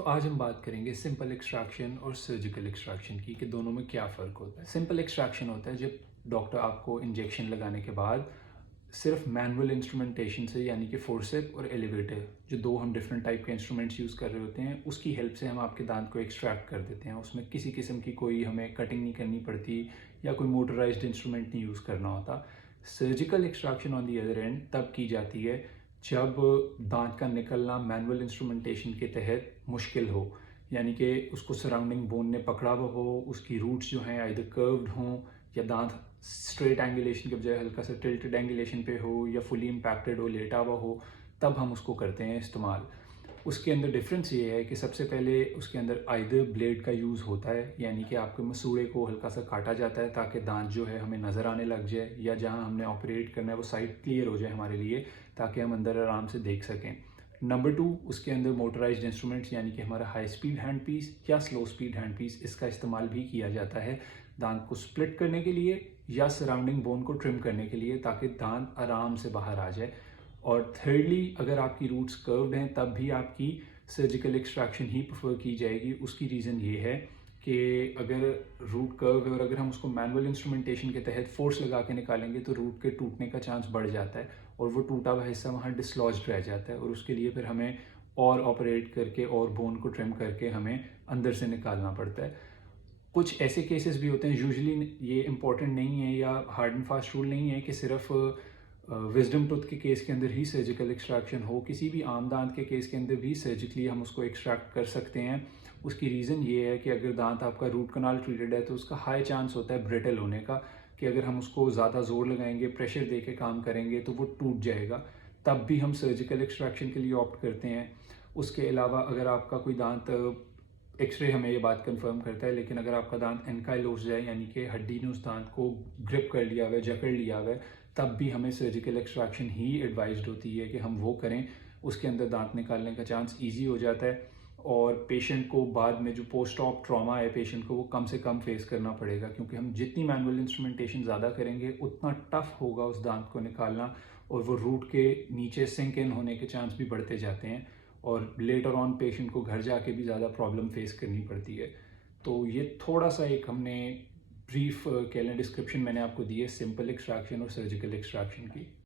तो आज हम बात करेंगे सिंपल एक्सट्रैक्शन और सर्जिकल एक्सट्रैक्शन की कि दोनों में क्या फ़र्क होता है। सिंपल एक्सट्रैक्शन होता है जब डॉक्टर आपको इंजेक्शन लगाने के बाद सिर्फ मैनुअल इंस्ट्रूमेंटेशन से यानी कि फोर्सेप और एलिवेटर जो दो हम डिफरेंट टाइप के इंस्ट्रूमेंट्स यूज़ कर रहे होते हैं उसकी हेल्प से हम आपके दांत को एक्सट्रैक्ट कर देते हैं। उसमें किसी किस्म की कोई हमें कटिंग नहीं करनी पड़ती या कोई मोटराइज्ड इंस्ट्रूमेंट नहीं यूज़ करना होता। Surgical extraction on the other and तब की जाती है जब दांत का निकलना मैनुअल इंस्ट्रूमेंटेशन के तहत मुश्किल हो, यानी कि उसको सराउंडिंग बोन ने पकड़ा हुआ हो, उसकी रूट्स जो हैं आइदर कर्व्ड हों या दांत स्ट्रेट एंगुलेशन के बजाय हल्का सा टिल्टेड एंगुलेशन पे हो या फुली इम्पैक्टेड हो, लेटा हुआ हो, तब हम उसको करते हैं इस्तेमाल। उसके अंदर डिफरेंस ये है कि सबसे पहले उसके अंदर आइदर ब्लेड का यूज़ होता है, यानी कि आपके मसूड़े को हल्का सा काटा जाता है ताकि दांत जो है हमें नज़र आने लग जाए या जहाँ हमने ऑपरेट करना है वो साइड क्लियर हो जाए हमारे लिए ताकि हम अंदर आराम से देख सकें। नंबर 2, उसके अंदर मोटराइज्ड इंस्ट्रूमेंट्स यानी कि हमारा हाई स्पीड हैंड पीस या स्लो स्पीड हैंड पीस, इसका इस्तेमाल भी किया जाता है दांत को स्प्लिट करने के लिए या सराउंडिंग बोन को ट्रिम करने के लिए ताकि दांत आराम से बाहर आ जाए। और थर्डली, अगर आपकी रूट्स कर्व्ड हैं तब भी आपकी सर्जिकल एक्सट्रैक्शन ही प्रेफर की जाएगी। उसकी रीज़न ये है कि अगर रूट कर्व है और अगर हम उसको मैनुअल इंस्ट्रूमेंटेशन के तहत फोर्स लगा के निकालेंगे तो रूट के टूटने का चांस बढ़ जाता है और वो टूटा हुआ हिस्सा वहाँ डिसलॉज्ड रह जाता है और उसके लिए फिर हमें और ऑपरेट करके और बोन को ट्रिम करके हमें अंदर से निकालना पड़ता है। कुछ ऐसे केसेस भी होते हैं, यूजुअली ये इंपॉर्टेंट नहीं है या हार्ड एंड फास्ट रूल नहीं है कि सिर्फ विजडम टूथ के केस के अंदर ही सर्जिकल एक्सट्रैक्शन हो, किसी भी आम दांत के केस के अंदर भी सर्जिकली हम उसको एक्सट्रैक्ट कर सकते हैं। उसकी रीज़न ये है कि अगर दांत आपका रूट कनाल ट्रीटेड है तो उसका हाई चांस होता है ब्रिटल होने का, कि अगर हम उसको ज़्यादा ज़ोर लगाएंगे, प्रेशर दे के काम करेंगे तो वो टूट जाएगा। तब भी हम सर्जिकल एक्सट्रैक्शन के लिए ऑप्ट करते हैं। उसके अलावा अगर आपका कोई दांत, एक्सरे हमें ये बात कंफर्म करता है, लेकिन अगर आपका दांत एनकाइलोज जाए यानी कि हड्डी ने उस दांत को ग्रिप कर लिया हुआ है, जकड़ लिया हुआ है, तब भी हमें सर्जिकल एक्सट्रैक्शन ही एडवाइज्ड होती है कि हम वो करें। उसके अंदर दांत निकालने का चांस ईजी हो जाता है और पेशेंट को बाद में जो पोस्ट ऑप ट्रॉमा है पेशेंट को वो कम से कम फेस करना पड़ेगा, क्योंकि हम जितनी मैनुअल इंस्ट्रूमेंटेशन ज़्यादा करेंगे उतना टफ होगा उस दांत को निकालना और वो रूट के नीचे सिंक इन होने के चांस भी बढ़ते जाते हैं और लेटर ऑन पेशेंट को घर जाके भी ज़्यादा प्रॉब्लम फेस करनी पड़ती है। तो ये थोड़ा सा एक हमने ब्रीफ कह लें डिस्क्रिप्शन मैंने आपको दी है सिंपल एक्सट्रैक्शन और सर्जिकल एक्सट्रैक्शन की।